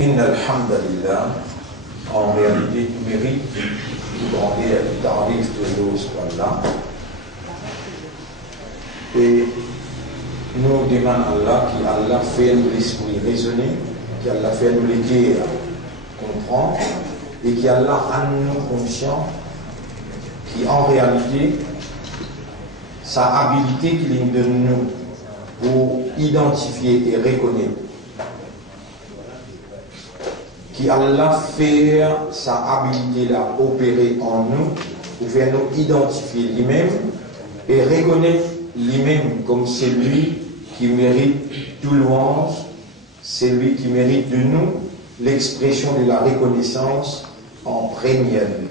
إن الحمد لله en réalité mérite tout demander le tarif de l'eau soit là et nous demandons Allah qui Allah fait nous l'esprit raisonner, qui Allah fait nous les cœurs comprendre et qui Allah rend nous conscients qui en réalité sa habilité qu'il donne nous pour identifier et reconnaître qui Allah fait sa habilité là opérer en nous pour faire nous identifier lui-même et reconnaître lui-même comme celui qui mérite tout louange, celui qui mérite de nous l'expression de la reconnaissance en première lieu.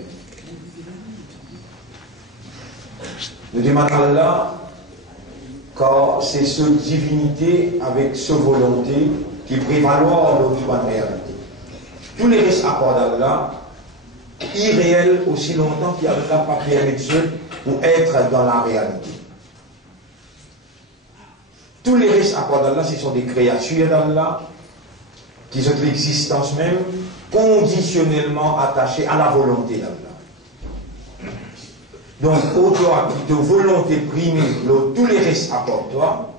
Nous demandons à Allah car c'est cette divinité avec cette volonté qui prévaloir l'autre réalité. Tous les restes apports d'Allah, irréels aussi longtemps qu'il n'y a pas permis pour être dans la réalité. Tous les restes apports d'Allah, ce sont des créatures d'Allah qui sont l'existence même conditionnellement attachées à la volonté d'Allah. Donc, toi qui te volonté primée, tous les restes apportent toi,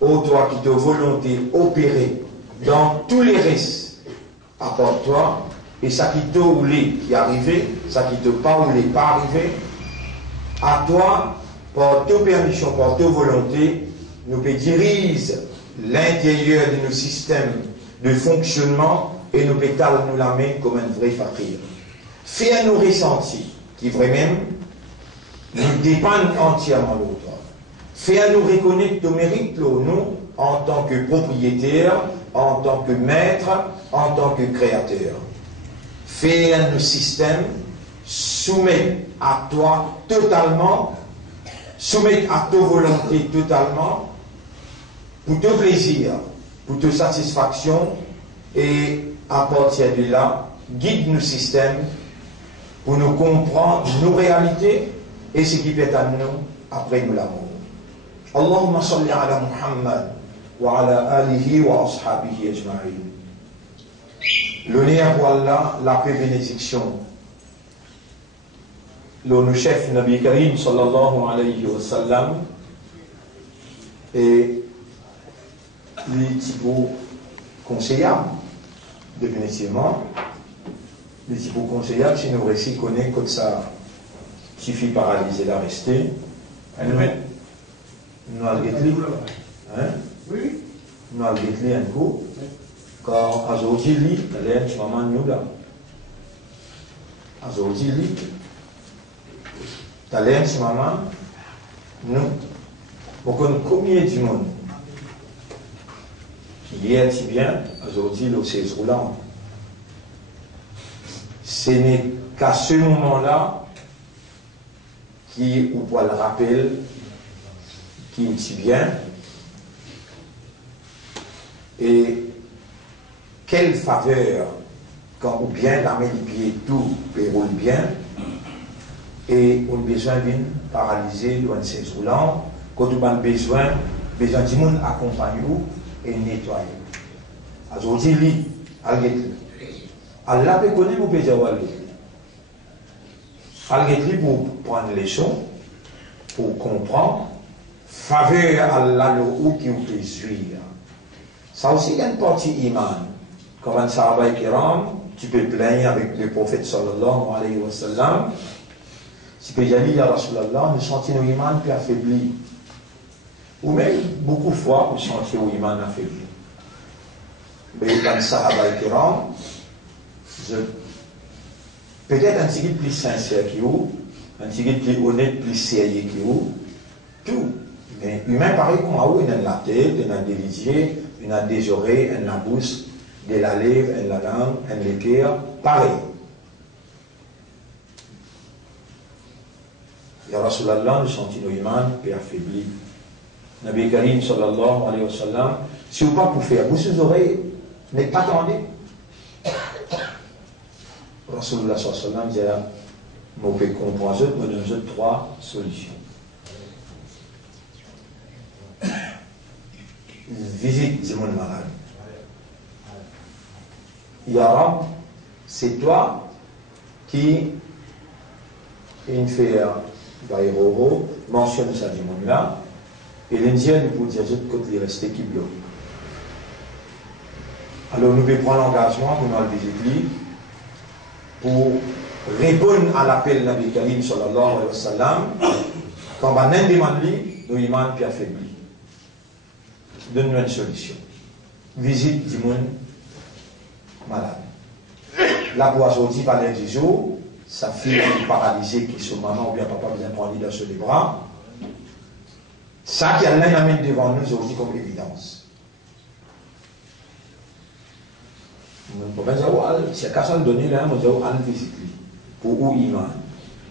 toi qui te volonté opérée, dans tous les restes apporte toi, et ça qui te roulé qui est arrivé, ça qui te pas roulé pas arrivé, à toi, par ta permission, par ta volonté, nous peut diriger l'intérieur de nos systèmes de fonctionnement et nous peut nous la main comme un vrai fakir. Faire nous ressentir qui vraiment nous dépendent entièrement de toi. Faire nous reconnaître nos mérites, nous, en tant que propriétaire, en tant que maître, en tant que créateur. Faire nos systèmes, soumettre à toi totalement, soumettre à ta volonté totalement, pour ton plaisir, pour ta satisfaction, et à partir de là, guide nos systèmes pour nous comprendre nos réalités et ce qui peut à nous après nous l'amour. Allahumma salli ala Muhammad wa ala alihi wa ashabihi ajma'in. L'honneur pour Allah, la paix bénédiction. Le chef Nabi Karim sallallahu alayhi wa sallam et les types conseillables, définitivement. Les types conseillables, si nous récits connaissons comme ça, suffit paralyser la rester. Nous allons oui. Nous allons un coup. Quand aujourd'hui, tu maman nous là. Aujourd'hui, tu maman nous. Pour qu'on combien du monde qui est si bien, aujourd'hui, le 16 roulant. Ce n'est qu'à ce moment-là qui, ou pour le rappel, qui est si bien, et quelle faveur quand ou bien la main du pied tout déroule bien et on a besoin d'une paralysée loin de ses roulants quand on a besoin du monde accompagner et nettoyer. Aujourd'hui, lui, Allah peut connaître ou peut dire pour prendre les choses, pour comprendre, faveur Allah ou qui vous peut suivre. Ça aussi, il y a une partie iman. Comme un sahaba kiram, tu peux plaindre avec le prophète sallallahu alayhi wa sallam. Tu peux dire, ya Rasulallah, nous sentons nos iman plus affaiblis. Ou même, beaucoup de fois, nous sentons nos iman affaiblis. Mais comme sahaba kiram, peut-être un petit peu plus sincère que vous, un petit peu plus honnête, plus sérieux que vous, tout. Mais humain pareil comme vous, il y a la tête, il y a des yeux, il y a des oreilles, il y a la bouche, de la lèvre, il y a la langue, il y a le cœur, pareil. Ya Rasulallah, nous sentons nos imams et affaiblis. Nabi Karim sallallahu alayhi wa sallam, si vous pas pour faire, vous oreilles, mais pas attendez. Rasulullah sallallahu alayhi wa sallam dit, vous pouvez comprendre, vous donne trois solutions. Visite du monde malade. Ya Rab, c'est toi qui, une fait Gaïroro, mentionne ça du monde là, et l'Indien pour dire que il restait qui bloque. Alors nous pouvons prendre l'engagement pour nous visiter pour répondre à l'appel de Nabi Karim sallallahu alayhi wa sallam quand on va demander nous iman puis affaibli. Donne-nous une solution. Visite du monde malade. La pour sortir par l'air du jour, sa fille qui est paralysée, qui est sur maman ou bien papa bien prendre dans les bras. Ça qui a l'amène devant nous aujourd'hui comme évidence. On peut dire, c'est qu'à ça le donner là, on va aller visiter pour où iman.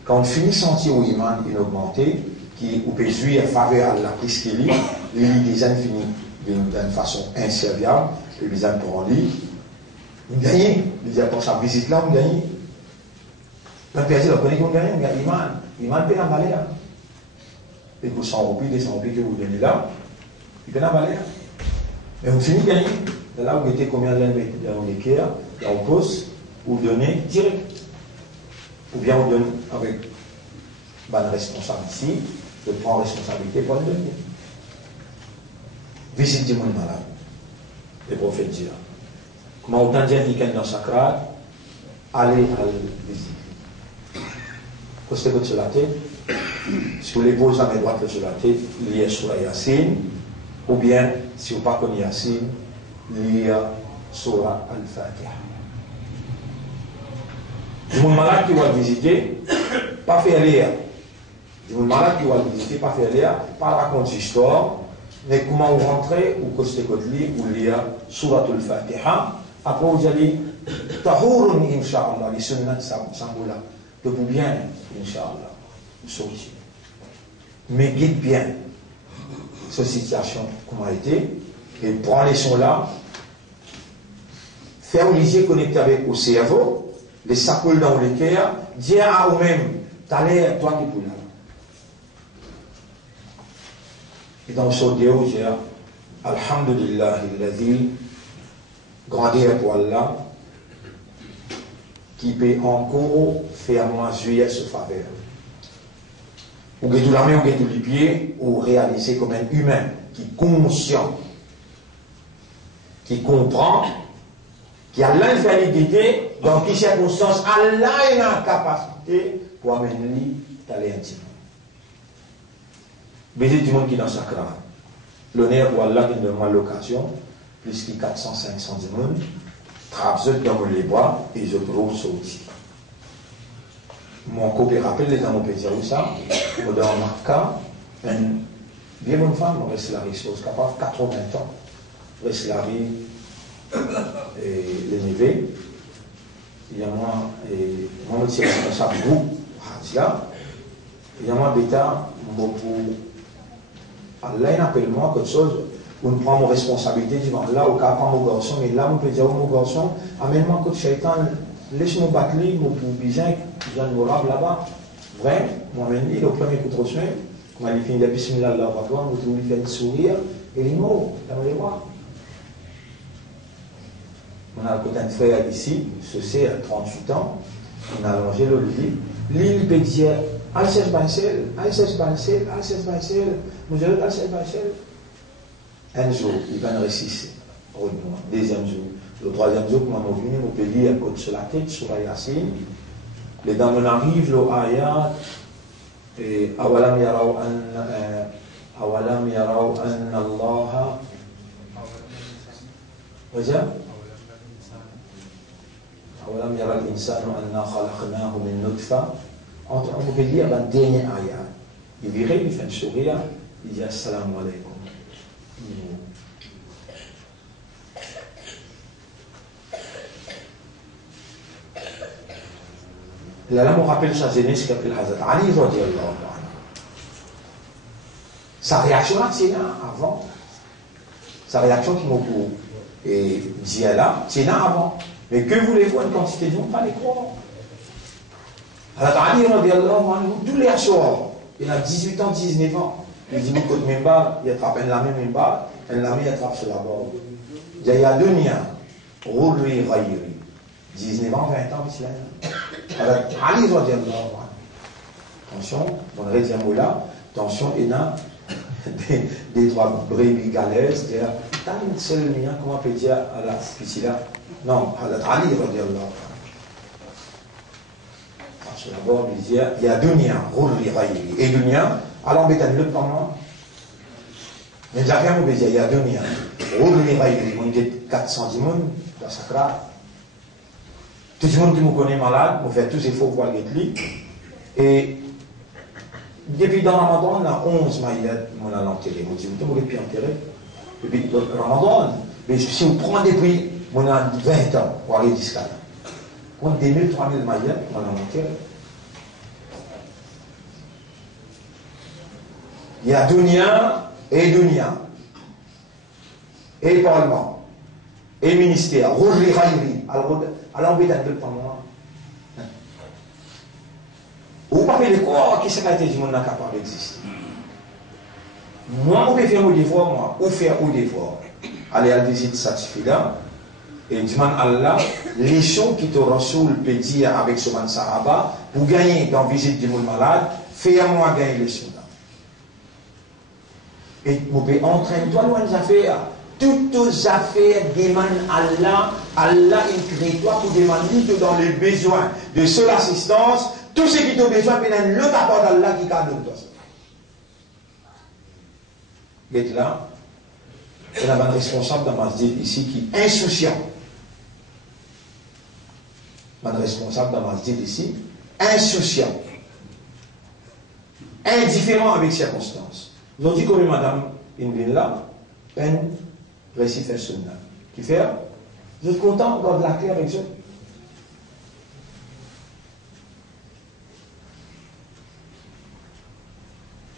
Quand on finit de sentir où iman est augmenté, qui peut jouer à faveur de la prise qu'il est, il des fini d'une façon inserviable, et les gens pour en lire. On gagne, il dit pour sa visite là, on gagne. On peut dire, on connaît qu'on gagne, on gagne iman. Iman peut l'emballer là. Et que 100 roupies, 200 roupies que vous donnez là, il peut l'emballer là. Mais on finit de gagner. Là, vous mettez combien d'années dans l'équerre, dans le poste, vous donnez direct. Ou bien vous donnez avec bonne responsabilité, de prendre responsabilité pour le donner. Visite du monde malade. Les prophètes disent. Comment autant de gens qui viennent dans sa crâne, allez à la visite. Postez votre sur la tête. Si vous les posez à mes droites sur la tête, liez sur la Yassine. Ou bien, si vous ne pas connaissez Yassine, lire Surah Al-Fatiha. Du monde malade qui va le visiter, pas faire lire. Du monde malade qui va le visiter, pas faire lire, pas raconter l'histoire, mais comment vous rentrez, ou coster votre lit, ou lire Surah Al-Fatiha. Après, vous allez, Tahourun, Inch'Allah, les sunnats Samboula, de vous bien, Inch'Allah, sortir. Mais guide bien cette situation, comment a été. Et prends les sons là, faire les yeux connectés avec au cerveau, les sacoles dans le cœur, dire à eux-mêmes, t'as l'air, toi qui peux là. Et dans ce Dieu, j'ai Alhamdulillah, il grandir pour Allah, qui peut encore faire moins jouir ce faveur. Ou que tout la main, ou que tout les pieds, ou réaliser comme un humain qui est conscient, qui comprend, qui a l'invalidité, dans quelles circonstances Allah a la capacité pour amener d'aller intimement. Baiser du monde qui est dans sa crâne. L'honneur pour Allah qui donne l'occasion, plus que 400-500 du monde, traverse dans les bois et je trouve sorti. Mon copain rappelle les gens, on peut dire où ça, dans un cas, une bien bonne femme, on reste la chose capable, 80 ans. Reslari et les neveux. Il y a moi, et moi, je suis responsable du groupe, il y a moi, Beta, pour Allah, il appelle moi quelque chose, où on prend mon responsabilité, je vais là, au cas pas mon garçon, mais là, on peut dire, mon garçon, amène-moi un coup de shaitan, laisse-moi battre, mon pour bizarre, j'ai une morale là-bas. Vrai, moi, il le premier coup de reçu, quand il finit de bismillah, là, on va lui faire sourire, et il est mort, dans les voir. On a un côté de frère ici, ceci à 38 ans, on a allongé le lit. L'île peut dire Al-Sej Bansel, Al-Sej Bansel, Al-Sej Bansel, nous allons Al-Sej Bansel. Un jour, il va nous réciter, deuxième jour. Le troisième jour, quand on est venu, on peut lire un côté sur la tête, sur la Yassine. Les dames, on arrive, le ayat, et Awalam Yaraw an Allah. Regarde. أولم يرى الإنسان أنا خلقناه من نطفة. On peut lire la dernière ayat. Il verrait, il fait un sourire, il dit Assalamu alaikum. Là, là, on rappelle sa jeunesse qu'appelle Hazrat Ali radiallahu anhu. Sa réaction là, c'est là, avant. Sa réaction qui m'a dit là, c'est là avant. Mais que voulez-vous, une quantité de gens, pas les croire. Alors, Ali, tous les soirs, il a 18 ans, 19 ans. Il dit, côté Mimba, il attrape un lame Mimba, un lame, il attrape sur la bord. Il y a deux niens, Roulri Raïri. 19 ans, 20 ans, ici là. Alors, Ali radiallahu anhu. Attention, on va dire là, attention, il y a des trois brebis galaises, il y a une seule lien, comment on peut dire, à la ici là. Non, Ali radiallahu anhu. D'abord, il y a dunya, et dunya, alors, on le pendant. Mais il y a dunya, on dit 410 personnes dans sa classe. Tout le monde qui me connaît malade, on fait tous ces faux pour aller et depuis dans Ramadan, on a 11 maillettes, on a enterré. On dit, on aurait pu enterrer. Depuis Ramadan, mais si on prend des prix, on a 20 ans pour aller jusqu'à là. On a 2000, 3000 maillettes, on a enterré. Il y a dunya, et parlement, et ministère, Roger Raïri, alors on peut être pendant moi. Vous parlez de quoi qui s'est été du monde n'a pas capable d'exister. Moi, on peut faire au devoir, moi, ou faire au devoir. Aller à la visite satisfaisante, et demande à Allah, les choses qui te Rasoul peut dire avec ce man Sahaba, pour gagner dans la visite du monde malade, fais-moi gagner les choses. Et vous pouvez entraîner-toi loin des affaires. Toutes tes affaires demandent Allah. Allah, il crée toi pour demander dans les besoins de seule assistance. Tout ce qui t'a besoin, c'est le rapport d'Allah qui cadeau toi. Vous êtes là. C'est la responsable dans masjid ici qui est insouciant. Ma responsable dans masjid ici, insouciant. Indifférent avec circonstances. Ils ont dit comme madame Invin là, peine, récit fait sunna. Qui fait? Vous êtes content de la clé avec eux?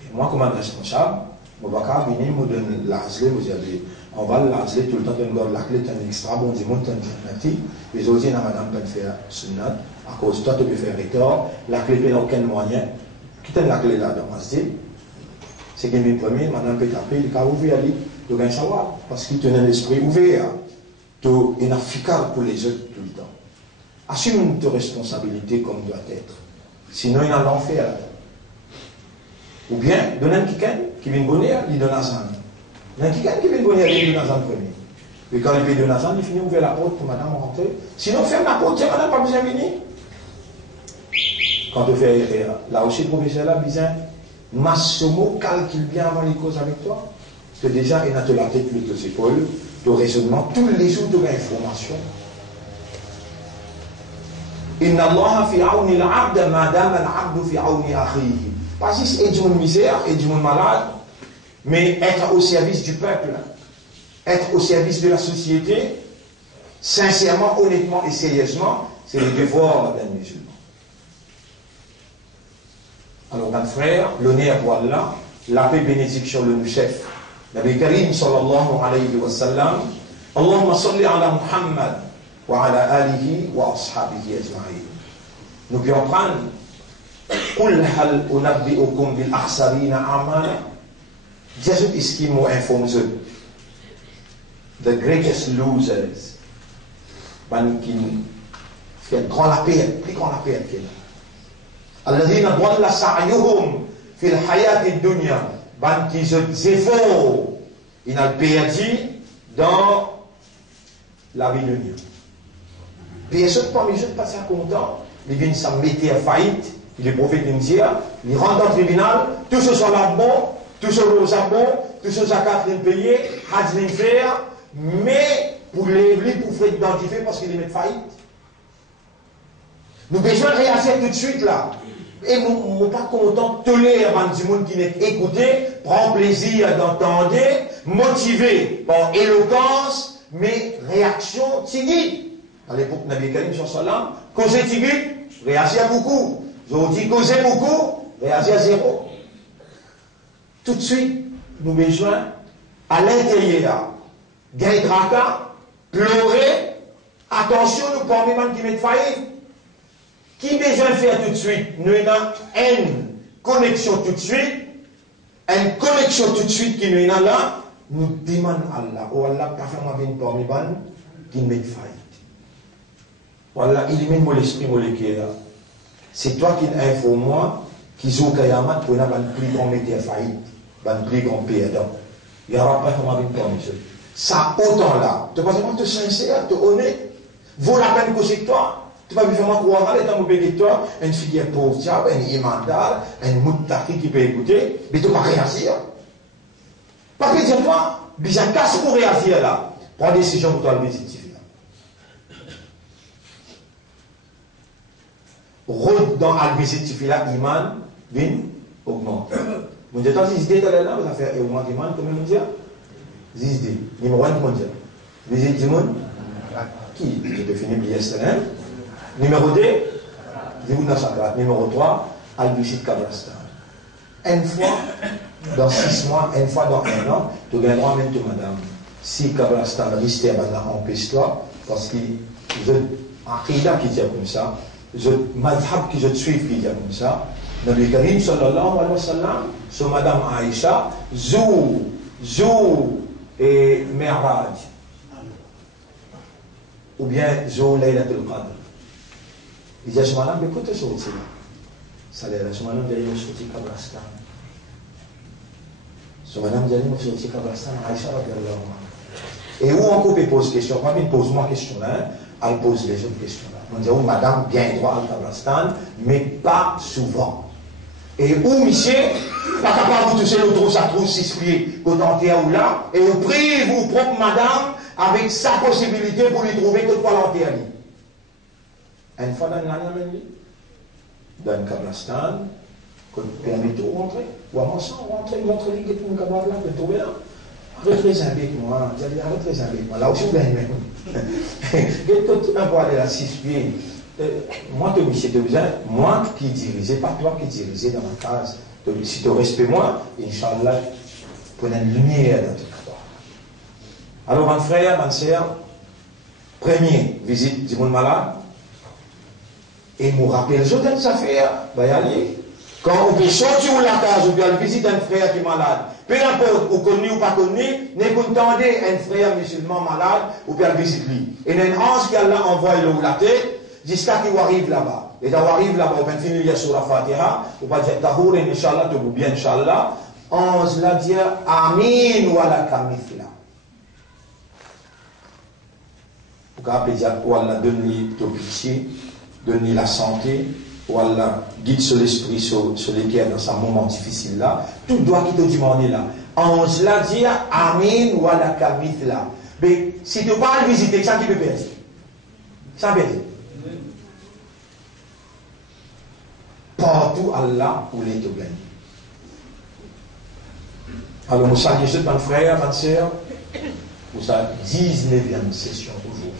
Et moi, comme responsable, je vais venir me donner l'azlé, vous avez, on va l'azlé tout le temps, donner la clé, un extra bon dimanche, un petit, les autres disent à madame peut faire sunna, à cause de toi, tu peux faire retard, la clé n'a aucun moyen. Qui t'a la clé là dans ma masjid? C'est qu'il est premier, madame peut taper, il a ouvert, il doit savoir, parce qu'il tenait l'esprit ouvert. Tu es inefficace pour les autres tout le temps. Assume tes responsabilités comme doit être. Sinon, il y a l'enfer. Ou bien, donne un quelqu'un qui vient bonheur, il donne un sang. Il y a quelqu'un qui vient bonheur, il donne un sang premier. Et quand il vient donner un sang, il finit ouvrir la porte pour madame rentrer. Sinon, ferme la porte, tiens, madame, pas besoin de venir. Quand tu fais là aussi, le professeur là, bizarre. Massomo calcule bien avant les causes avec toi. Parce que déjà, il a te la tête plus de ses épaules, de raisonnement, tous les jours de l'information. Inna Allah fi auni al-abd madame al-abd fi auni akhihi. Pas juste aider du monde misère, aider du monde malade, mais être au service du peuple, être au service de la société, sincèrement, honnêtement et sérieusement, c'est le devoir d'un musulman. Alors, mon frère, l'honneur pour Allah, la paix bénédiction le chef. Nabi Karim sallallahu alayhi wa sallam, Allahumma salli ala Muhammad wa ala alihi wa ashabihi ajma'in. Nous pouvons prendre Qul hal unabbi'ukum bil akhsarina a'mala. Jésus is qui m'a informé the greatest losers. Ben qui fait grand la paix, plus grand la paix qu'il a. الذين ضل سعيهم في الحياة الدنيا ban qui se efforts il a perdu dans la vie de Dieu. Puis ce premier jour pas ça content, il vient s'en mettre à faillite, il est prophète d'India, il rentre dans le tribunal, tout ce soit là bon, tout ce soit bon, tout ce soit Catherine payé, Hadjin faire, mais pour les pour faire identifier parce qu'il est met faillite. Nous avons besoin de réagir tout de suite là. Et nous ne sommes pas contents de tolérer avant du monde qui n'est écouté, prend plaisir d'entendre, motivé par éloquence, mais réaction timide. À l'époque de Nabi Karim sallam, causer timide, réagir beaucoup. J'ai dit causer beaucoup, réagir zéro. Tout de suite, nous avons besoin, à l'intérieur, gagner tracas, pleurer, attention, nous parlons même qui mettent faillite. Qui besoin de faire tout de suite? Nous avons une connexion tout de suite, une connexion tout de suite qui nous est là, nous demandons à Allah, oh Allah, parfaitement bien parmi nous, qui met faillite. Voilà, élimine-moi l'esprit moléculaire. C'est toi qui informe moi qui joue Kayamat pour un plus grand métier faillite, un plus grand perdant. Il n'y aura pas comment une permission. Ça, autant là, tu vas vraiment te sincère, te honnête, vaut la peine que c'est toi. Tu vas vraiment croire à l'état mauvais de toi, une figure pauvre, un imandal, un moutaki qui peut écouter, mais tu vas réagir. Parce que dis toi, bien casse pour réagir là. Prends des décisions pour toi le positif. Rôle dans le positif là, iman, vient, augmente. Mon Dieu, tant idées là, vous allez faire augmenter iman, comme on dit. Zizdi, numéro 1 mondial. Visite du monde, qui je peux finir par YSTN. Numéro 2, Zibou Nasakrat. Numéro 3, Al-Bichit Kablastan. Une fois dans 6 mois, une fois dans 1 an, tu gagneras même tout, madame. Si Kablastan reste empêche-toi, parce que je, Aqidah qui dit comme ça, je, Madhab qui je suis qui dit comme ça, Nabi Karim sallallahu alayhi wa sallam, sur madame Aïcha, Zou et Mi'raj. Ou bien Zou Laylatul Qadr. Il dit à ce madame, écoute ce outil là. Ça l'est là, ce madame dit à ce outil Kablastan. Ce madame dit à ce outil Kablastan, Aïcha radiallahu anha. Et où on peut poser question, pas bien pose-moi question là, elle pose les autres questions là. On dit, oh madame, bien droit à Kablastan, mais pas souvent. Et où, monsieur, pas capable de toucher l'autre, ça trouve 6 pieds, au dentaire ou là, et vous priez vous propre madame, avec sa possibilité pour lui trouver que quoi l'enterre. Une fois dans l'année, dans le Kablastan, qu'on permet de rentrer, ou à mon sens, rentrer, montrer les pour nous capables de trouver là. Arrêtez avec moi, j'allais arrêter avec moi, là aussi vous gagnez même. Qu'est-ce que tu vas aller là, 6 pieds? Moi, tu me besoin, moi qui dirigeais, pas toi qui dirigeais dans ma case. Si tu respectes moi, Inch'Allah, pour une lumière dans ton corps. Alors, mon frère, ma soeur, premier visite du monde malade, et me rappelle, je donne ça faire, va y aller. Quand on peut sortir de la case, ou bien visiter un frère qui est malade, peu importe, ou connu ou pas connu, n'est pas entendu un frère musulman malade, ou bien visite lui. Et il y a un ange qui a là envoyé le la tête, jusqu'à qu'il arrive là-bas. Et quand on arrive là-bas, on va finir sur la Fatiha, on va dire Tahour, et Inch'Allah, tout bien, Inch'Allah. Ange l'a dit Amin wa la kamithla. Vous pouvez dire Allah donne-lui ton pitié, donne-lui la santé, Allah guide sur l'esprit, sur lesquels dans ce moment difficile là. Tout doit qu'il te demande là. Ange l'a dit Amin wa la kamithla. Mais si tu ne peux pas le visiter, ça qui peut perdre. Ça peut perdre. Partout Allah où les te gagne. Alors, nous saluons tous mes frères, mes sœurs, pour sa 19e session aujourd'hui.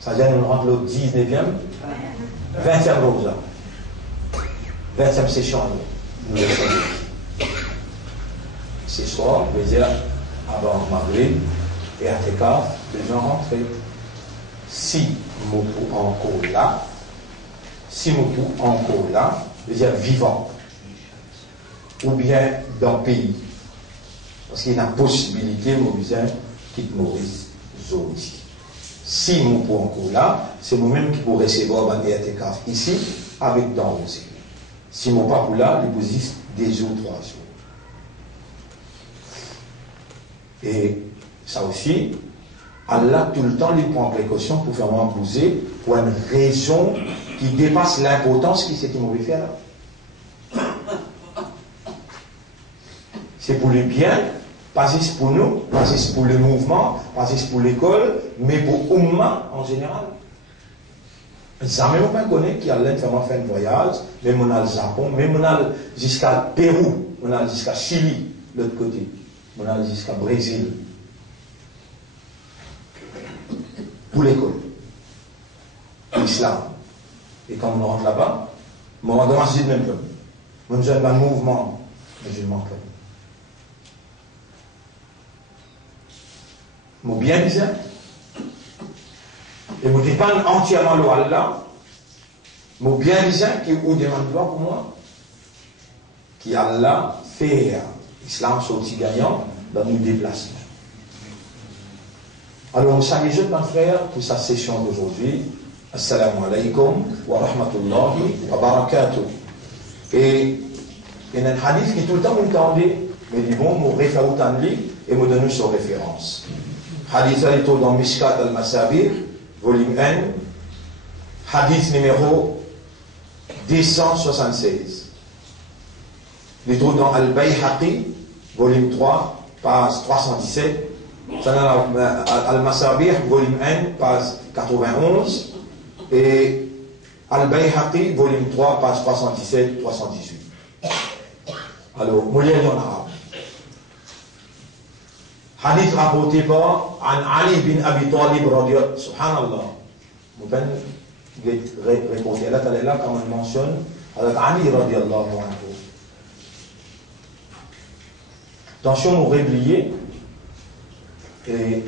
Ça vient nous rendre le 19e, 20e rosa. 20e session. Nous le saluons. Ce soir, je veux dire, avant Maghrib et à Tekaf, les gens rentrent. Si nous sommes encore là, si nous sommes encore là, je veux dire vivant, ou bien dans le pays. Parce qu'il y a une possibilité, nous besoin quitte Maurice Zodi. Si nous sommes encore là, c'est nous-mêmes qui pourrons recevoir un ERTCAF ici, avec dans le aussi. Si nous ne sommes pas là, il existe 2 jours, 3 jours. Et ça aussi, Allah tout le temps lui prend précaution pour faire m'imposer pour une raison qui dépasse l'importance qui s'est mauvais faire là. C'est pour le bien, pas juste pour nous, pas juste pour le mouvement, pas juste pour l'école, mais pour Oumma en général. Jamais on ne connaît qui a fait un voyage, même on a le Japon, même on a jusqu'à Pérou, on a jusqu'à Chili, de l'autre côté, on a jusqu'à Brésil. Pour l'école, l'islam. Et quand on rentre là-bas, on va dans le même peu. On jeune un mouvement musulman. Mon bien bizarre. Et vous dépendez entièrement de Allah. Mon bien bizarre qui vous demande pour moi. Qui Allah fait l'islam sorti gagnant dans nos déplacements. Alors, vous savez, je mon frère, pour sa session d'aujourd'hui. Assalamu alaikum wa rahmatullahi wa barakatuh. Et il y a un hadith qui tout le temps me tendait, mais dit bon, je réfère autant de lui et me donne sur référence. Hadith est dans Mishkat al-Masabir, volume 1, hadith numéro 1076. Il est dans Al-Bayhaqi, volume 3, page 317. Al-Masabir, volume 1, page 91. Et Al-Bayhaqi, volume 3, page 317-318. Alors, Mouliel en arabe. Hadith rapporté par Ali bin Abi Talib radiyallahu anhu. Subhanallah. Mouben répondez là, comme on mentionne, Ali radiyallahu anhu. Attention, on oublié. Et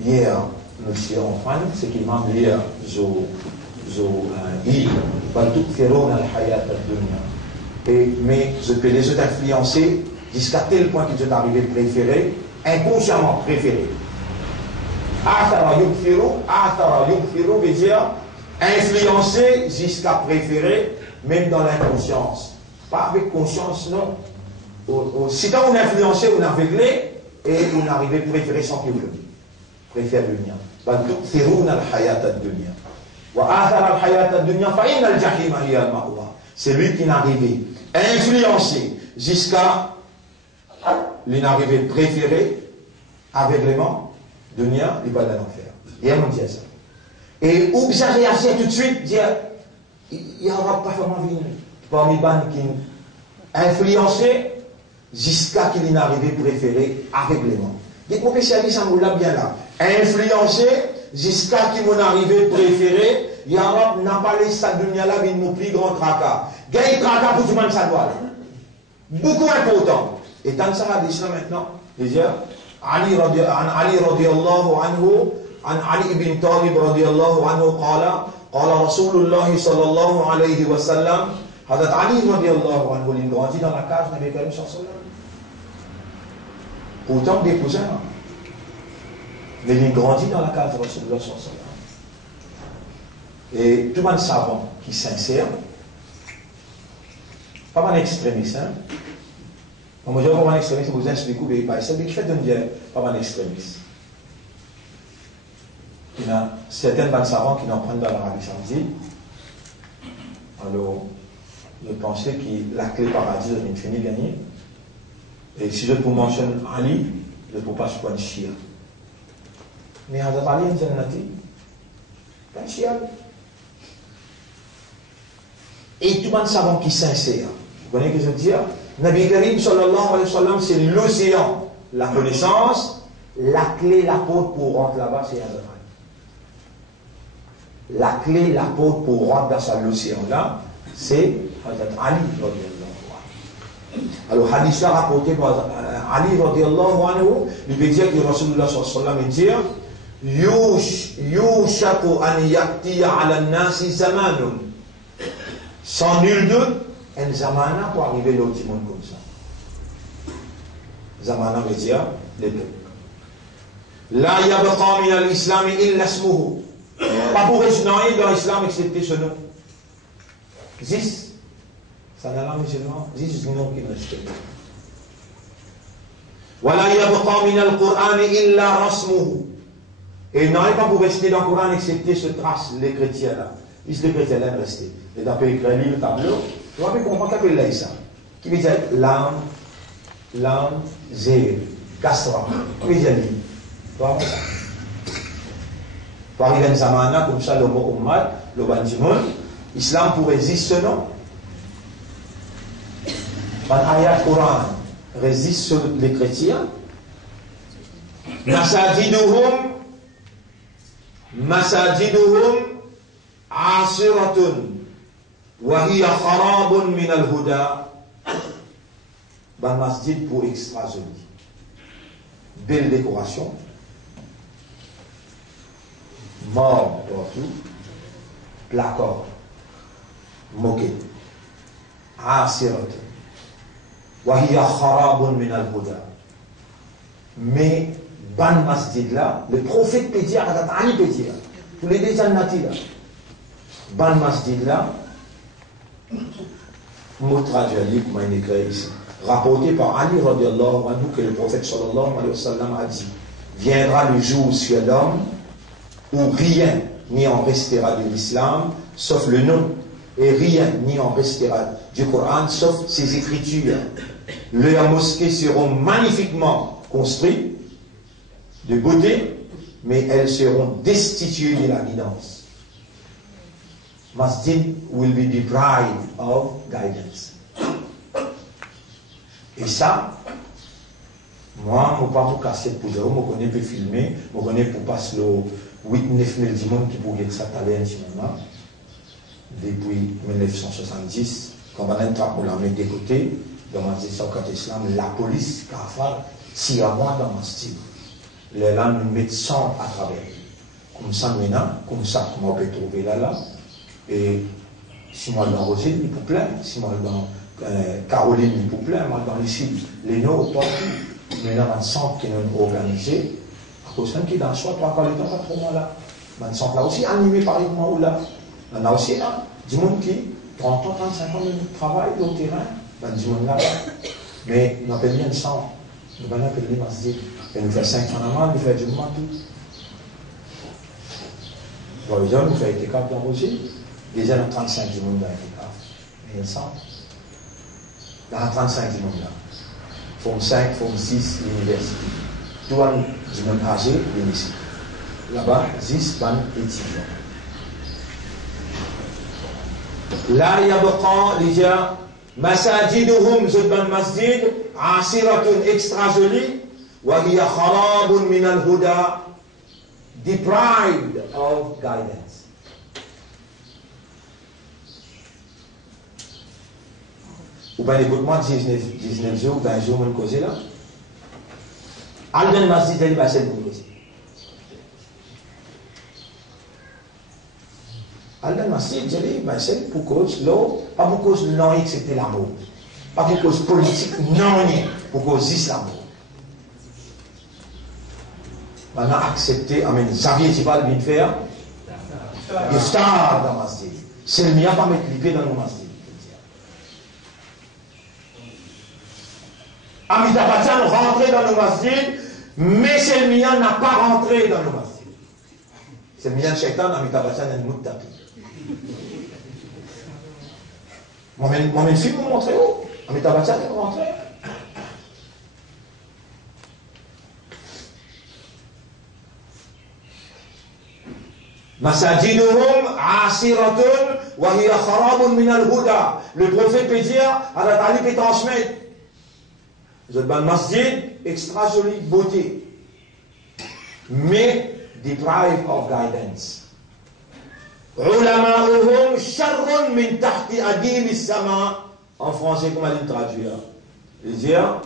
hier, nous sommes en France, ce qui m'a dit, mais je peux les influencer jusqu'à tel point qu'ils sont arrivés préférés, inconsciemment préférés. Athara yukfiru veut dire influencer jusqu'à préférer, même dans l'inconscience. Pas avec conscience, non. Si quand on est influencé, on est aveuglé, et on est arrivé préférer sans qu'il le préfère le mien. C'est lui qui est arrivé, influencé jusqu'à l'inarrivée préférée, aveuglément, dunya, il va dans l'enfer. Et elle me dit ça. Et où ça réagit tout de suite, dire, il n'y aura pas vraiment venu. Parmi les bandes qui influencé jusqu'à qu'il ait arrivé préféré aveuglément. Les spécialistes en l'a bien là. Influencé jusqu'à qu'il m'en arrivé préféré, Yarab n'a pas laissé sa dunya là, mais mon plus grand tracas. Gagne tracas pour tout le monde, ça doit. Beaucoup important. Et tant que ça va dire maintenant, déjà, Ali radiallahu anhu, an Ali ibn Talib radiallahu anhu, قال رسول الله صلى الله عليه وسلم Hazrat Ali radiallahu anhu, il grandit dans la cage de Nabi Karim sallallahu alayhi wa sallam. Pourtant des cousins. Mais il grandit dans la cage de Rasulullah sallallahu alayhi wa sallam. Et tout le monde savant qui s'insère, pas mal extrémiste, hein. Moi je dis pas mal extrémiste, vous expliquez, mais pas ça, mais qui fait de dire pas mal extrémiste. Il y a certains bandes savants qui n'en prennent dans l'Arabie Saoudite. Alors, je pensais que la clé paradis est infinie gagnée. Et si je vous mentionne Ali, je ne peux pas se prendre Shia. Mais Hazrat Ali est un Shia. Et tout le monde savant qui sincère. Vous connaissez ce que je veux dire? Nabi Karim sallallahu alayhi wa sallam, c'est l'océan. La connaissance, la clé, la porte pour rentrer là-bas, c'est Hazrat Ali. La clé, la porte pour rentrer dans cet océan-là, c'est Hazrat Ali radiallahu anhu. Alors, hadith là rapporté par Ali radiallahu anhu, il veut dire que Rasulullah sallallahu alayhi wa sallam dit Yushaku an yaktiya ala nasi zamanun. Sans nul doute, un zamana pour arriver là au petit monde comme ça. Zamana veut dire l'époque. La yabqa min al-islam illa ismuhu. Pas pour rester dans l'islam excepté ce nom. 10. Ça n'a pas musulman, 10 noms qui ne restent pas. Wala yabqa min al-Qur'an illa rasmuhu. Et il n'arrive pas pour rester dans le Coran excepté ce trace, les chrétiens là. Ils les chrétiens là restent. Et dans le écrit le tableau, tu vas comprendre qu'appelle là ça. Qui veut dire l'âme, zéro, kasra. Qui veut dire lui. Tu vois ça. Pour arriver à un zamana comme ça, le mot ummat, le banjimoun, l'islam pourrait exister ce nom. Dans l'ayat Coran résiste sur les chrétiens. Masajiduhum asiratun wa hiya kharabun min al-huda. Ban masjid pour extra joli. Belle décoration. Mort partout. Placard. Moquette. Asiratun. Wa hiya kharabun min al-huda. Mais, ban masjid là, le prophète peut dire, Ali peut dire, tous les deux annati là, ban masjid là, mot traduit, comme il est écrit ici, rapporté par Ali radiallahu anhu que le prophète sallallahu alayhi wa sallam a dit, viendra le jour sur l'homme où rien n'y en restera de l'islam, sauf le nom, et rien n'y en restera du Coran, sauf ses écritures. Leurs mosquées seront magnifiquement construites, de beauté, mais elles seront destituées de la guidance. Masjid will be deprived of guidance. Et ça, moi, je ne peux pas me casser pour dire, je connais pour filmer, je connais pour passer le 8-9 000 dimanches qui pourraient être ça intimement. Depuis 1970, quand on a un trappe pour la mettre de côté, dans ma islam, la police, Kafar, si à moi dans mon style. Les langues nous mettent 100 à travers. Comme ça, maintenant, comme ça, on peut trouver là. Et si moi dans Rosine, il peut plein. Si moi dans Caroline, il peut plein. Moi dans le sud, les nord, partout. Maintenant, dans le centre qui est organisé, à cause d'un qui est dans le choix, trois quarts de temps, pas trop moins là. Dans le centre là aussi, animé par les mois ou là. On a aussi là, du monde qui, 30 ans, 35 ans de travail au terrain, dans du monde là. Mais on appelle bien le centre. Nous allons appeler les masjid. Et nous faisons 5 ans à mal, nous faisons du moment tout. Pour les hommes, nous faisons des capes dans Rosé. Déjà dans 35 du monde dans les capes. Mais il centre. Dans 35 du monde là. Forme 5, forme 6, l'université. Tout le monde du monde âgé, l'université. Là-bas, 10 ban étudiants. Là, il y a beaucoup de gens. Masajiduhum zudban masjid, asiratun extra joli, wa hiya kharabun min al-huda, deprived of guidance. Ou bien écoute-moi, 19 jours, 20 jours, on cause là. Al-Dan masjid, elle va s'être cause. Al-Dan masjid, elle va s'être pour cause l'eau. Pas pour cause non, c'était l'amour. Pas pour cause politique, non, pour cause islamo. On a accepté, amen, Xavier Tibal vient faire, iftar dans le masjid. C'est le mien pas mettre l'épée dans le masjid. Amitabh Bachchan rentrait dans le masjid, mais c'est le mien n'a pas rentré dans le masjid. C'est le mien de Shaitan, Amitabh Bachchan est une moutaki. Mon film m'a montré où Amitabh Bachchan est rentré. Masajiduhum asiratun wa hiya kharabun min al-huda. Le prophète peut dire, Allah Ta'ala peut transmettre. Vous êtes dans le masjid, extra jolie beauté. Mais deprived of guidance. Ulama'uhum sharrun min tahti adim as-sama. En français, comment il traduit là? C'est-à-dire,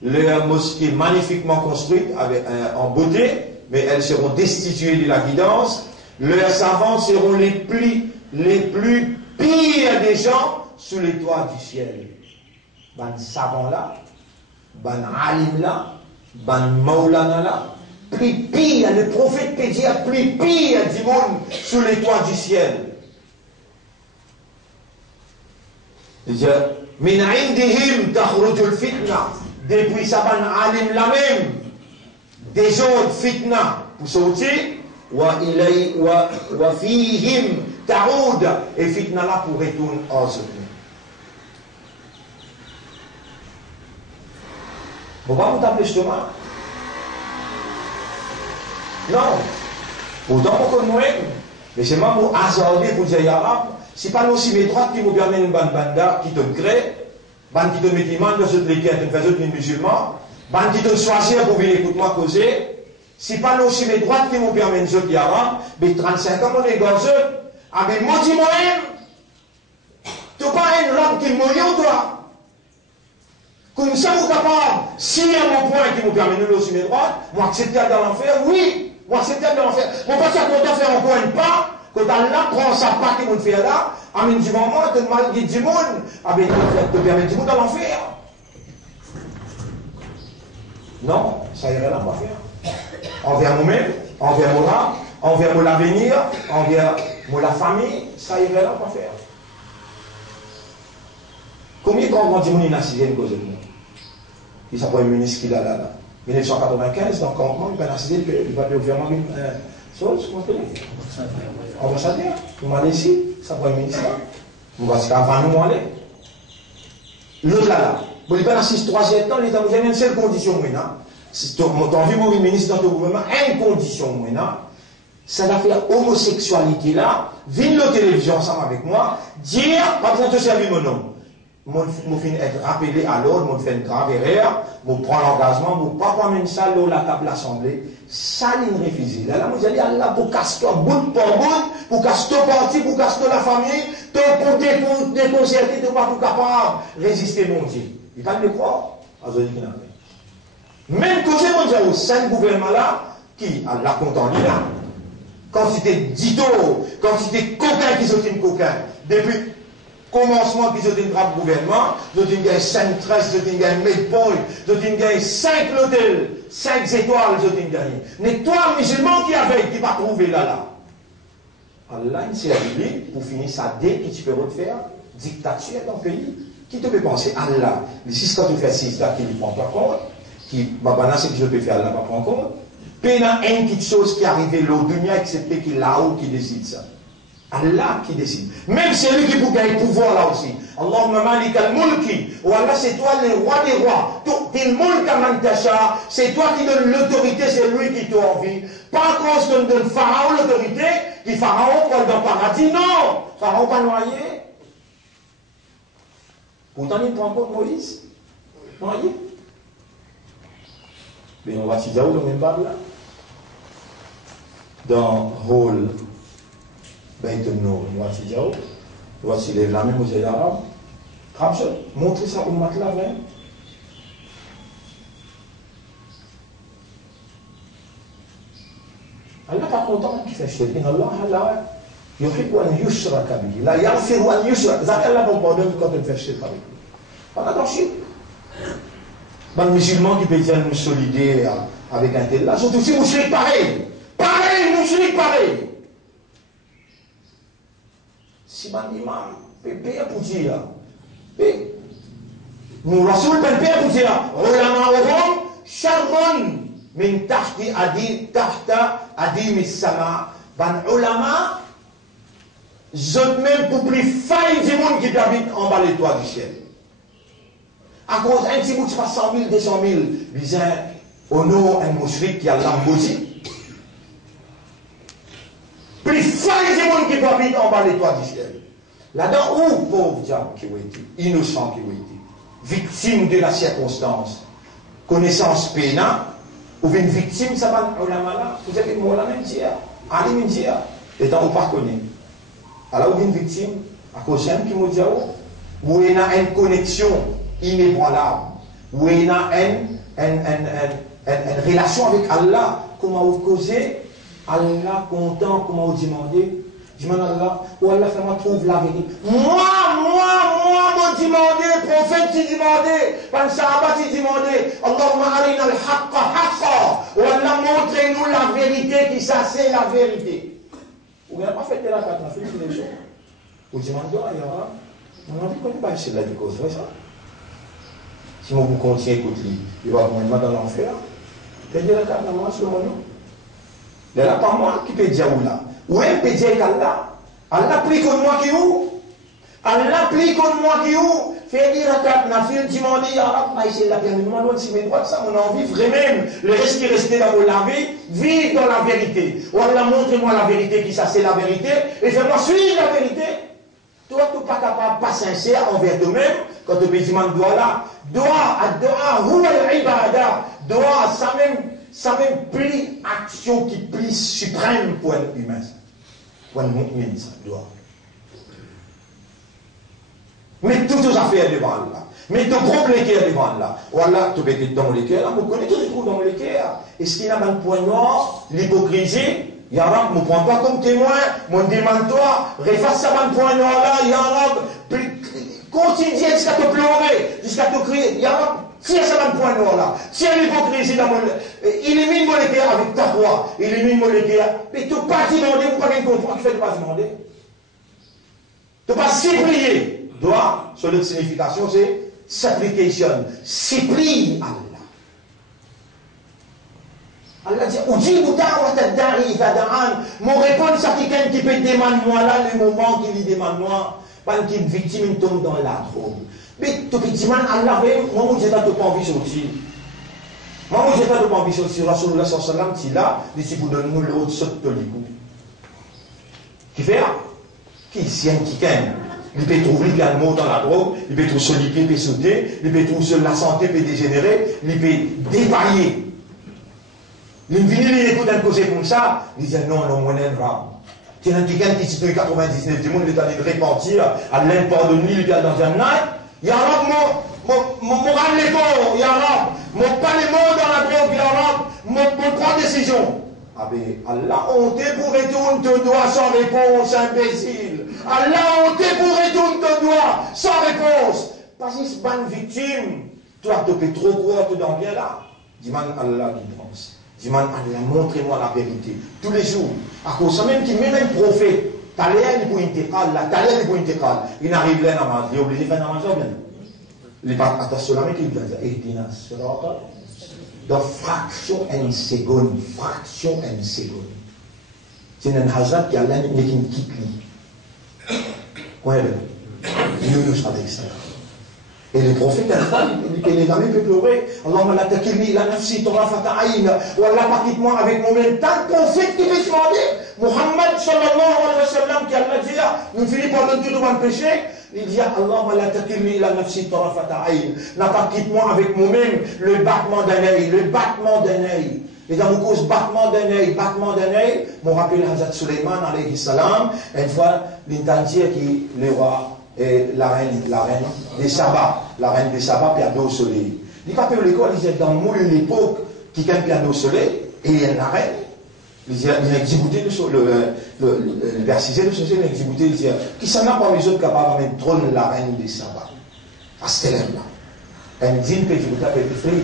les mosquées magnifiquement construites avec, en beauté, mais elles seront destituées de la guidance. Leurs savants seront les plus pires des gens sous les toits du ciel. Ban savant là, ban alim là, ban maulana là, plus pire, le prophète peut dire plus pire du monde sous les toits du ciel. C'est-à-dire, min indihim takhrujul fitna, depuis ça ban alim là même, des autres fitna pour sortir. Wa fihim ta'oud, et fitna là pour retourner en eux. Vous ne pouvez pas vous taper justement. Non. Pourtant, on connaît, mais c'est moi pour hasarder pour dire arabe, c'est pas aussi mes droits qui vous permettent une banda qui te crée, bande qui te met l'imam de cette lesquelles tu fais autres musulmans, bande qui te choisir pour venir écouter-moi causer. Si pas aussi mes droits qui vous permettent de dire arabe, mais 35 ans, on est gazeux. Ah, mais moi, dis-moi, tu n'as pas une langue qui mouille ou toi? Comme ça, vous capable, s'il y a mon point qui vous permet de aussi mes droits, moi, accepter dans l'enfer, oui, moi, accepter dans l'enfer. Mon patient, quand on fait encore une part, quand Allah prend sa part qui vous fait là, ah, mais du moment, tu as mal dit du monde, ah, mais tu permets du monde dans l'enfer. Non, ça irait là, pas faire. Envers nous-mêmes, envers mon âme, envers mon avenir, envers la famille, ça irait là, pas faire. Combien de temps on dit qu'il y a une cause de nous? Il s'appelle un ministre qui est là. 1995, donc on va décider qu'il va devenir une chose, comment on dit? Ambassadeur, nous m'avons ici, ça va un ministre. Nous va se faire avant nous aller. L'autre là. Bon, il va dans 6-3 ans, il a une seule condition maintenant. Si tu as envie de mourir ministre dans ton gouvernement, une condition maintenant. Ça va faire homosexualité là, viens la télévision ensemble avec moi, dire, pas besoin de te servir mon nom. Moi, je vais être rappelé à l'ordre, moi, je fais une grave erreur, je prends l'engagement, je ne vais pas mettre ça là, la table l'Assemblée. Ça, il me refuse. Là, moi, je dis, Allah, pour casser bout pour bout, pour casser ton parti, pour casser la famille, pour déconcerter, tu n'es pas tout capable de résister, mon Dieu. Il va le croire. Même quand j'ai mon Dieu, au sein du gouvernement là, qui a la compte en ligne là, quand c'était dito, quand c'était coquin qui sont une coquin, depuis commencement qu'ils ont une grave gouvernement, ils ont gagné 5 13, ils ont gagné Medpoint, ils ont gagné 5 hôtels, 5 étoiles, ils ont gagné. Mais toi, musulman qui avait, qui va trouver là. Allah, il s'est arrivé pour finir sa dé qui tu peux refaire, dictature dans le pays. Qui te peut penser? Allah, si ce que tu fais, c'est ça qui ne prend pas compte, qui va pas ce que je peux faire, Allah ne prend pas compte. Puis il y a une petite chose qui est arrivée là, dunya, excepté qu'il est là-haut qui décide ça. Allah qui décide. Même c'est lui qui peut gagner le pouvoir là aussi. Allahumma malik al-mulki. Ou Allah, c'est toi le roi des rois. T'es le mulk man tasha. C'est toi qui donne l'autorité, c'est lui qui t'a envie. Pas à cause qu'on donne Pharaon l'autorité, qui Pharaon pour dans le paradis. Non! Pharaon pas noyé. Pourtant, il prend compte Moïse. Noyé. Mais on va s'y dire où le même bab là? Dans Hall. Ben, voici les mêmes aux arabes. Montrez ça au matelas, hein. Allah pas content qu'il fait shirk. Allah, Allah, yuhibbu an yushraka bihi. La yaghfiru an yushraka. Ça, Allah va pardonner quand on fait shirk avec lui. Pas dans shirk. Ben, le musulman qui peut dire nous solidaires avec un tel là, sont aussi mouchriques pareil. Pareil, mouchriques pareil. Si mon imam peut payer pour dire, nous rasoul peut payer pour dire, ulama ohom sharron min tahta adim sama. Ban ulama, zot même pour plus failles du monde qui habite en bas les toits du ciel. À cause d'un petit bout de 100 000, 200 000, disant, au nom un mouchrik qui a l'ambousi. Plus failles du monde qui habite en bas les toits du ciel. Là-dedans, où pauvre diable qui ont été, innocent qui ont été, victime de la circonstance, connaissance pénale, ou une victime, ça va, vous avez moi la même dire, allez me dire, étant ou pas connu. Alors, vous êtes une victime, à cause d'un qui me dit, où il y a une connexion inébranlable, où il y a une relation avec Allah, comment vous causez, Allah content, comment vous demandez. Je demande à Allah, ou Allah fait moi trouve la vérité. Moi, mon demandé, prophète qui demandé, pan sahaba qui demandé, Allahumma arina al-haqqa haqqa, ou Allah montrez-nous la vérité qui ça c'est la vérité. Vous n'avez pas fait de la carte, on a fait tous les jours. Vous demandez, on a envie qu'on ne pas essayer de la cause, c'est ça? Si vous continuez à écouter, il va vous mettre dans l'enfer. Faites de la carte, moi, sur mon nom. Il n'y a pas moi qui peut dire où là. Où elle peut dire qu'Allah, Allah prie comme moi qui où? Allah prie comme moi qui où? Fait dire à quatre, n'a fait le demander, ya Rab, ma ici, la permis, moi, loin de si mes droits, ça, on a envie vraiment, le reste qui restait dans la vie, vivre dans la vérité. Ou Allah, montre-moi la vérité, qui ça, c'est la vérité, et fais-moi suivre la vérité. Toi, tu n'es pas capable, pas sincère envers toi-même, quand tu me demandes doigt là, doigt, huwa al-ibada, doigt, ça même plie action qui plie suprême pour un humain. Pour un mu'min, ça doit. Mais toutes les affaires devant Allah. Mais ton problème qui est devant Allah. Voilà, tu peux être dans le cœur, vous connaissez tous les trous dans le cœur. Est-ce qu'il y a un point noir, l'hypocrisie? Ya Rab, ne me prends pas comme témoin, me demande-toi, refasse ça un point noir là, Ya Rab, continue jusqu'à te pleurer, jusqu'à te crier, Ya Rab, Tiens, ça va le point noir là. Tiens, l'hypocrisie dans mon. Élimine mon équerre avec ta voix. Élimine mon équerre. Mais tu n'as pas demandé, vous pas comprendre qui fait de pas demander. Tu n'as pas supplier. Doit, sur notre signification, c'est supplication. Supplie Allah. Allah dit, ou dit, ou mon réponse à quelqu'un qui peut demander moi là, le moment qu'il lui demande moi, pas qu'une victime tombe dans la drogue. Mais tu peux dire, Allah, moi, je n'ai pas envie de sortir. Moi, je n'ai pas envie de sortir. Rasulullah sallallahu alayhi wa sallam, dit, si vous donnez nous l'autre saute de l'égout. Qui fait là? Qui sien, qui ken? Il peut trouver le mot dans la drogue, il peut trouver celui qui peut sauter, il peut trouver la santé peut dégénérer, il peut dépailler. Il vient, il écoute un cause comme ça, il dit non, non, on est un rame. Tu as quelqu'un qui est 99 du monde, il est en train de repentir à l'import de nuit, il est dans un night. Ya Rab, mon rame les corps, Ya Rab, mon pas les mots dans la drogue, Ya Rab, mon prend décision. Ah ben, Allah, on te pour retourner ton doigt sans réponse, imbécile. Allah, on te pour retourner ton doigt sans réponse. Parce que c'est pas une victime. Toi, tu peux trop croire, tu dans bien là. Dis-moi, Allah qui pense. Dis-moi, Allah, montrez-moi la vérité. Tous les jours. À cause même qui même un prophète, t'as l'air pour intégral, là, t'as l'air pour intégral. Il n'arrive là, il est obligé de faire un mangeant bien. Il n'est pas attention là, mais il dit, Ehdina sirata. Dans fraction en seconde, c'est un hasard qui a l'un qui quitte lui. Ouais, nous avec ça. Et le prophète, il n'est jamais pu pleurer. Allahumma la takilni la nafsi tarafata ayn. Ou Allah, pas quitte-moi avec moi-même. Tant de prophètes qui veut se demander. Muhammad sallallahu alayhi wa sallam, qui Allah dit, nous finissons par le tout devant le péché. Il dit, Allahumma la takilni la nafsi tarafata ayn. N'a pas quitte-moi avec moi-même le battement d'un œil, le battement d'un œil. Et dans mon cause, battement d'un œil, mon rappel Hazrat Suleiman alayhi salam, une fois, l'intention qui le roi. Et la reine des sabbats, puis à dos au soleil. Il n'y a pas que l'école, il y a dans l'époque qui a un piano au soleil, et il y a la reine, il a exécuté le versisé le soleil, il a exécuté, il dit, qui s'en a pas les autres capables de trône la reine des sabbats. À cette là. Elle dit, que je vous tape le fruit.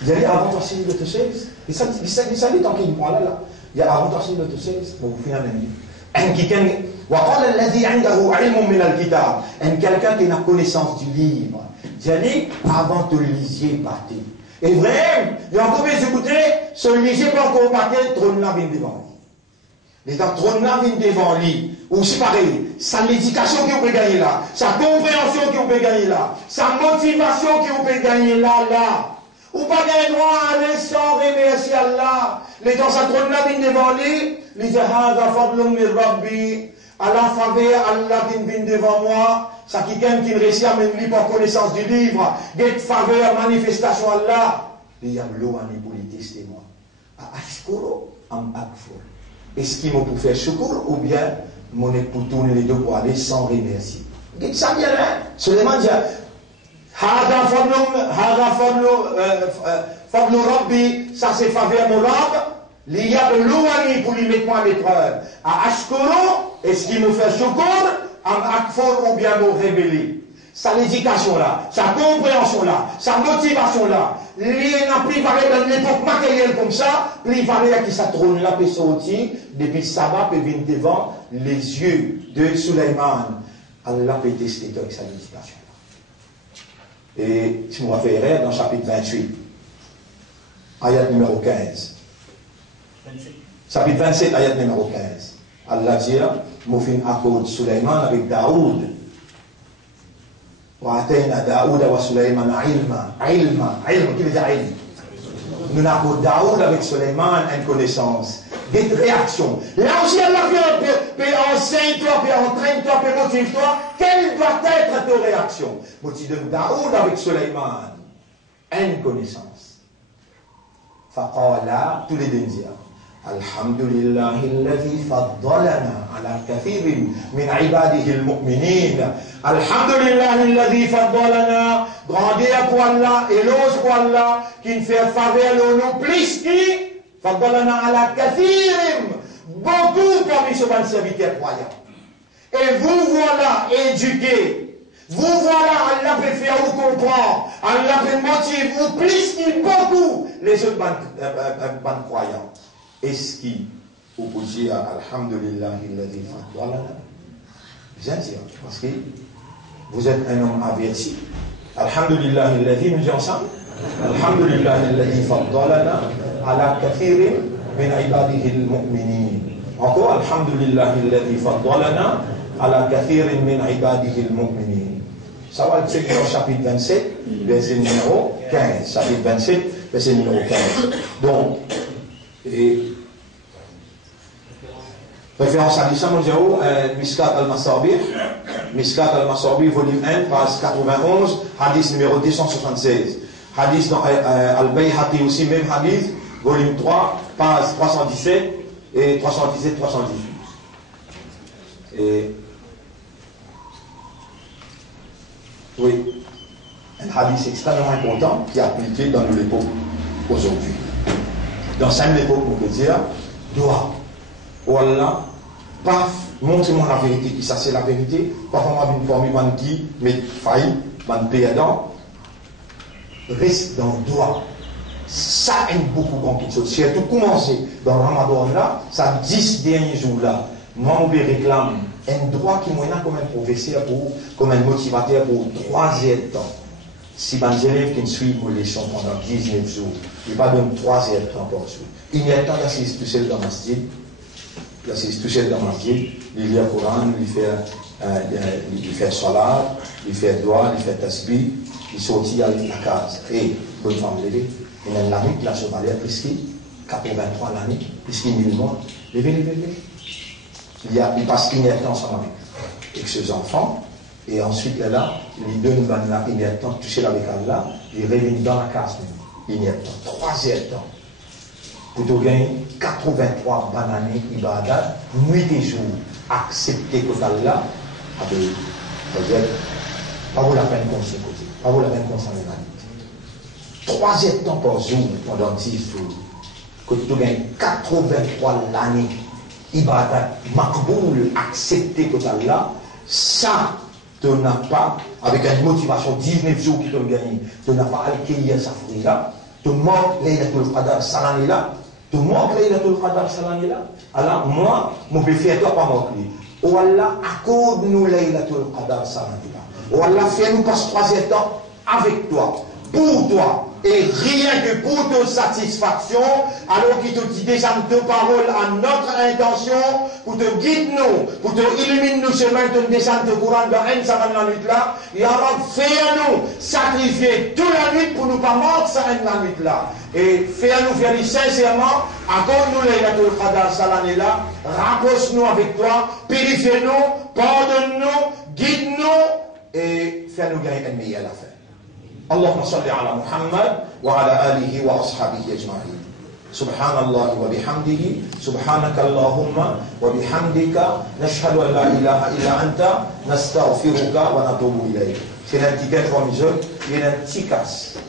Il dit, avant de signer le T16, il s'est dit, tant qu'il là, il y a avant de signer le T16, pour vous finir un livre. وقال الذي عنده علم من الكتاب ان quelqu'un qui a connaissance du livre dit avant de lisier battre et vrai il a encore écouté ce lisier pas encore battre trône là vient devant lui les trône là vient devant lui ou c'est pareil sa l'éducation qu'il peut gagner là sa compréhension qu'il peut gagner là sa motivation qu'il peut gagner là ou pas gagner droit à aller sans remercier Allah les dans sa trône là vient devant lui il dit hada fadlun min rabbi à la faveur, Allah qui vient devant moi, ça qui gagne, qui réussit à me par connaissance du livre, get faveur, manifestation Allah. Il y a l'eau à pour les tester moi. À Ashkuro, am Akfur. Est-ce qu'il m'a pour faire Shukur ou bien mon pour tourner les deux pour aller sans remercier? Get ça bien là. Suleiman dit, Hada fadlu Rabbi, ça c'est faveur mon Rabb. Il y a de l'eau pour lui mettre à l'épreuve. À Ashkuro, est-ce qu'il me fait chocolat, à Akfor ou bien me révéler? Sa l'éducation là, sa compréhension là, sa motivation là, il n'a plus parlé dans l'époque matérielle comme ça, plus parlé à qui ça trône là, peut sortir, depuis Sabah peut venir devant les yeux de Suleiman. Allah peut tester avec sa l'éducation là. Et si on va faire erreur dans le chapitre 28, ayat numéro 15. Chapitre 27, ayat numéro 15. Allah dit, Moufin accord Suleiman avec Daoud. Wa'atayna Daoud wa Suleiman ilma. Qui veut dire ilm? Nous avons Daoud avec Suleiman une connaissance, des réactions. Là aussi, Allah peut enseigne-toi, peut entraîne-toi, peut motive-toi. Quelle doit être ta réaction? Motive Daoud avec Suleiman, une connaissance. Faqala, tous les deux dire. Alhamdulillah alladhi faddalana ala kathirin min ibadihi al-mu'minin. Alhamdulillah alladhi faddalana, grandeur pour Allah, éloge pour Allah, qui nous fait faveur nous plus qui faddalana ala kathirin, beaucoup parmi ce bon serviteur croyant. Et vous voilà éduqués, Vous voilà, Allah peut faire vous comprendre, Allah peut motiver vous plus qu'il beaucoup les autres bonnes croyants. Est-ce qui oppose à Alhamdulillah, voilà, bien sûr, parce que vous êtes un homme averti. Alhamdulillah, nous disons ensemble. Alhamdulillah, alladhi faddalana ala kathirin min ibadihi al-mu'minin. Encore, Alhamdulillah, alladhi faddalana ala kathirin min ibadihi al-mu'minin. Ça va être au chapitre 27, verset numéro 15. Chapitre 27, verset numéro 15. Donc, référence à l'Islam, Miskat al-Masabih, Miskat al-Masabih, volume 1, page 91, hadith numéro 276. Hadith dans Al-Bayhaqi aussi, même hadith, volume 3, page 317 et 317-318. Et oui, un hadith extrêmement important qui est appliqué dans l'époque aujourd'hui. Dans cette époque, on peut dire, doit, oh Allah, paf, montre-moi la vérité, qui ça c'est la vérité, parfois une forme qui met failli, man perdant, reste dans le doigt. Ça aime beaucoup quand il chose. Si tout commencé dans le Ramadan là, ça 10 derniers jours là, moi on réclame un droit qui m'a comme un professeur, comme un motivateur pour 3 heures de temps. Si les élèves qui suivent les leçons pendant 19 jours, ils ne pas donner 3 heures de temps par jour. Il y a un temps d'assister tout seul dans ma masjid, il assiste tout seul dans ma masjid, il lit le Coran, il fait salat, il fait doigt, il fait tasbih, il sortit avec la case. Et, bonne femme levée, il y a une l'année qui l'a chevalier, puisqu'il 83 l'année, puisqu'il est mort, levez. Il passe une heure de temps ensemble avec ses enfants, et ensuite là, il donne une heure de temps, toucher avec Allah, il revient dans la case, une heure de temps, 3 heures de temps. Pour te gagner 83 bananes, ibadat, nuit et jour, accepter que Allah, peut-être, pas vous la peine qu'on se côté, pas vous la peine qu'on s'en est 3 heures de temps par jour, pendant 10 jours, que tu gagnes 83 l'année, ibadat, makboul, accepter que Allah, ça, tu n'as pas, avec une motivation 19 jours qui t'ont gagné, tu n'as pas accueilli sa fruit là, tu manques Laylatul Qadr Salani là, tu manques Laylatul Qadr Salani là, alors moi, mon péché, toi pas manquer. Oh Allah, accorde-nous Laylatul Qadr Salani là. Oh Allah, fais-nous passer 3 heures de temps avec toi, pour toi, et rien que pour ta satisfaction, alors qu'il te dit déjà tes paroles à notre intention, pour te guider nous, pour te illuminer nous chemin, te descendre le Coran dans un savant la nuit là, et alors fais-nous sacrifier toute la nuit pour nous pas mordre ça la nuit là. Et fais-nous faire sincèrement, accorde-nous les Laylatul Qadr Salani là, rapproche-nous avec toi, purifie-nous, pardonne-nous, guide-nous, et fais-nous gagner un meilleur à la fin. اللهم صل على محمد وعلى آله وأصحابه أجمعين سبحان الله وبحمده سبحانك اللهم وبحمدك نشهد أن لا إله إلا أنت نستغفرك ونتوب إليك. C'est un petit cas de